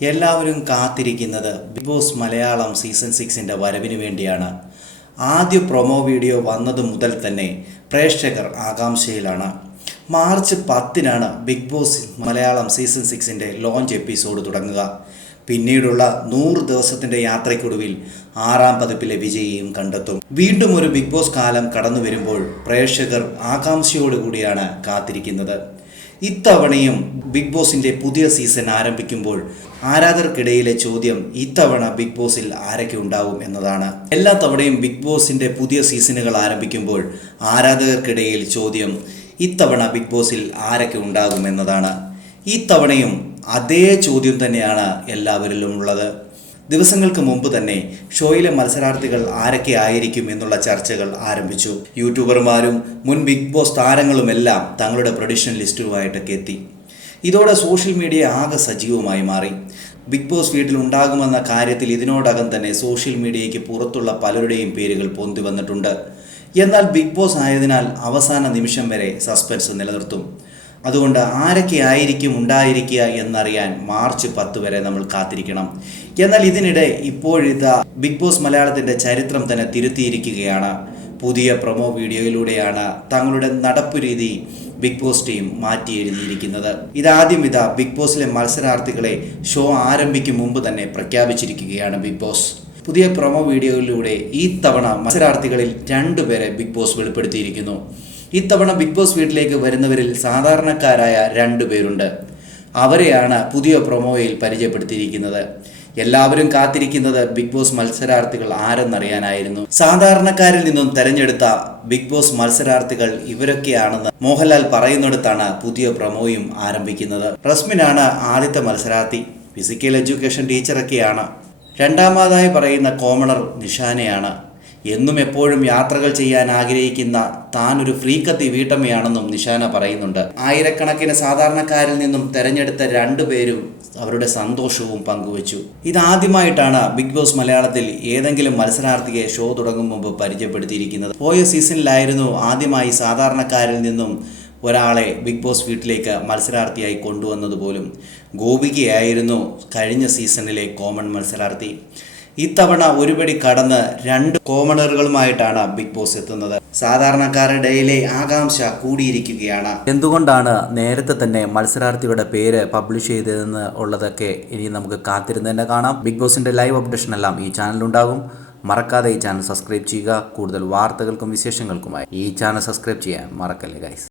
എല്ലാവരും കാത്തിരിക്കുന്നത് Big Boss Malayalam season 6ൻ്റെ വരവിന് വേണ്ടിയാണ്. ആദ്യ പ്രൊമോ വീഡിയോ വന്നത് മുതൽ തന്നെ പ്രേക്ഷകർ ആകാംക്ഷയിലാണ്. മാർച്ച് 10-നാണ് ബിഗ് ബോസ് മലയാളം സീസൺ 6ൻ്റെ ലോഞ്ച് എപ്പിസോഡ് തുടങ്ങുക. പിന്നീടുള്ള 100 ദിവസത്തിൻ്റെ യാത്രയ്ക്കൊടുവിൽ 6ാം പതിപ്പിലെ വിജയിയും കണ്ടെത്തും. വീണ്ടും ഒരു ബിഗ് ബോസ് കാലം കടന്നു വരുമ്പോൾ പ്രേക്ഷകർ ആകാംക്ഷയോടുകൂടിയാണ് കാത്തിരിക്കുന്നത്. ഇത്തവണയും ബിഗ് ബോസിൻ്റെ പുതിയ സീസൺ ആരംഭിക്കുമ്പോൾ ആരാധകർക്കിടയിലെ ചോദ്യം ഇത്തവണ ബിഗ് ബോസിൽ ആരൊക്കെ ഉണ്ടാവും എന്നതാണ്. എല്ലാ തവണയും ബിഗ് ബോസിൻ്റെ പുതിയ സീസണുകൾ ആരംഭിക്കുമ്പോൾ ആരാധകർക്കിടയിൽ ചോദ്യം ഇത്തവണ ബിഗ് ബോസിൽ ആരൊക്കെ ഉണ്ടാകും എന്നതാണ്. ഇത്തവണയും അതേ ചോദ്യം തന്നെയാണ് എല്ലാവരിലും ഉള്ളത്. ദിവസങ്ങൾക്ക് മുമ്പ് തന്നെ ഷോയിലെ മത്സരാർത്ഥികൾ ആരൊക്കെ ആയിരിക്കും എന്നുള്ള ചർച്ചകൾ ആരംഭിച്ചു. യൂട്യൂബർമാരും മുൻ ബിഗ് ബോസ് താരങ്ങളുമെല്ലാം തങ്ങളുടെ പ്രഡിക്ഷൻ ലിസ്റ്റുമായിട്ടൊക്കെ എത്തി. ഇതോടെ സോഷ്യൽ മീഡിയ ആകെ സജീവമായി മാറി. ബിഗ് ബോസ് വീട്ടിൽ ഉണ്ടാകുമെന്ന കാര്യത്തിൽ ഇതിനോടകം തന്നെ സോഷ്യൽ മീഡിയയ്ക്ക് പുറത്തുള്ള പലരുടെയും പേരുകൾ പൊന്തി വന്നിട്ടുണ്ട്. എന്നാൽ ബിഗ് ബോസ് ആയതിനാൽ അവസാന നിമിഷം വരെ സസ്പെൻസ് നിലനിർത്തും. അതുകൊണ്ട് ആരൊക്കെ ആയിരിക്കും ഉണ്ടായിരിക്കുക എന്നറിയാൻ മാർച്ച് 10 വരെ നമ്മൾ കാത്തിരിക്കണം. എന്നാൽ ഇതിനിടെ ഇപ്പോഴിതാ ബിഗ് ബോസ് മലയാളത്തിൻ്റെ ചരിത്രം തന്നെ തിരുത്തിയിരിക്കുകയാണ്. പുതിയ പ്രൊമോ വീഡിയോയിലൂടെയാണ് തങ്ങളുടെ നടപ്പു രീതി ബിഗ് ബോസ് ടീം മാറ്റി എഴുതിയിരിക്കുന്നത്. ഇതാദ്യം ബിഗ് ബോസിലെ മത്സരാർത്ഥികളെ ഷോ ആരംഭിക്കും മുമ്പ് തന്നെ പ്രഖ്യാപിച്ചിരിക്കുകയാണ് ബിഗ് ബോസ്. പുതിയ പ്രൊമോ വീഡിയോയിലൂടെ ഈ തവണ മത്സരാർത്ഥികളിൽ 2 പേരെ ബിഗ് ബോസ് വെളിപ്പെടുത്തിയിരിക്കുന്നു. ഇത്തവണ ബിഗ് ബോസ് വീട്ടിലേക്ക് വരുന്നവരിൽ സാധാരണക്കാരായ 2 പേരുണ്ട്. അവരെയാണ് പുതിയ പ്രൊമോയിൽ പരിചയപ്പെടുത്തിയിരിക്കുന്നത്. എല്ലാവരും കാത്തിരിക്കുന്നത് ബിഗ് ബോസ് മത്സരാർത്ഥികൾ ആരെന്നറിയാനായിരുന്നു. സാധാരണക്കാരിൽ നിന്നും തെരഞ്ഞെടുത്ത ബിഗ് ബോസ് മത്സരാർത്ഥികൾ ഇവരൊക്കെയാണെന്ന് മോഹൻലാൽ പറയുന്നിടത്താണ് പുതിയ പ്രൊമോയും ആരംഭിക്കുന്നത്. റസ്മിനാണ് ആദ്യത്തെ മത്സരാർത്ഥി. ഫിസിക്കൽ എഡ്യൂക്കേഷൻ ടീച്ചറൊക്കെയാണ്. രണ്ടാമതായി പറയുന്ന കോമണർ നിഷാനയാണ്. എന്നും എപ്പോഴും യാത്രകൾ ചെയ്യാൻ ആഗ്രഹിക്കുന്ന താൻ ഒരു ഫ്രീക്കത്തി വീട്ടമ്മയാണെന്നും നിഷാന പറയുന്നുണ്ട്. ആയിരക്കണക്കിന് സാധാരണക്കാരിൽ നിന്നും തെരഞ്ഞെടുത്ത 2 പേരും അവരുടെ സന്തോഷവും പങ്കുവച്ചു. ഇതാദ്യമായിട്ടാണ് ബിഗ് ബോസ് മലയാളത്തിൽ ഏതെങ്കിലും മത്സരാർത്ഥിയെ ഷോ തുടങ്ങും മുമ്പ് പരിചയപ്പെടുത്തിയിരിക്കുന്നത്. പോയ സീസണിലായിരുന്നു ആദ്യമായി സാധാരണക്കാരിൽ നിന്നും ഒരാളെ ബിഗ് ബോസ് വീട്ടിലേക്ക് മത്സരാർത്ഥിയായി കൊണ്ടുവന്നതുപോലും. ഗോപികയായിരുന്നു കഴിഞ്ഞ സീസണിലെ കോമൺ മത്സരാർത്ഥി. ഇത്തവണ ഒരുപടി കടന്ന് 2 കോമണറുകളുമായിട്ടാണ് ബിഗ് ബോസ് എത്തുന്നത്. സാധാരണക്കാരുടെ ഇടയിലെ ആകാംക്ഷ കൂടിയിരിക്കുകയാണ്. എന്തുകൊണ്ടാണ് നേരത്തെ തന്നെ മത്സരാർത്ഥിയുടെ പേര് പബ്ലിഷ് ചെയ്തതെന്ന് ഉള്ളതൊക്കെ ഇനി നമുക്ക് കാത്തിരുന്ന് തന്നെ കാണാം. ബിഗ് ബോസിൻ്റെ ലൈവ് അപ്ഡേഷൻ എല്ലാം ഈ ചാനലുണ്ടാകും. മറക്കാതെ ഈ ചാനൽ സബ്സ്ക്രൈബ് ചെയ്യുക. കൂടുതൽ വാർത്തകൾക്കും വിശേഷങ്ങൾക്കുമായി ഈ ചാനൽ സബ്സ്ക്രൈബ് ചെയ്യാൻ മറക്കല്ലേ ഗൈസ്.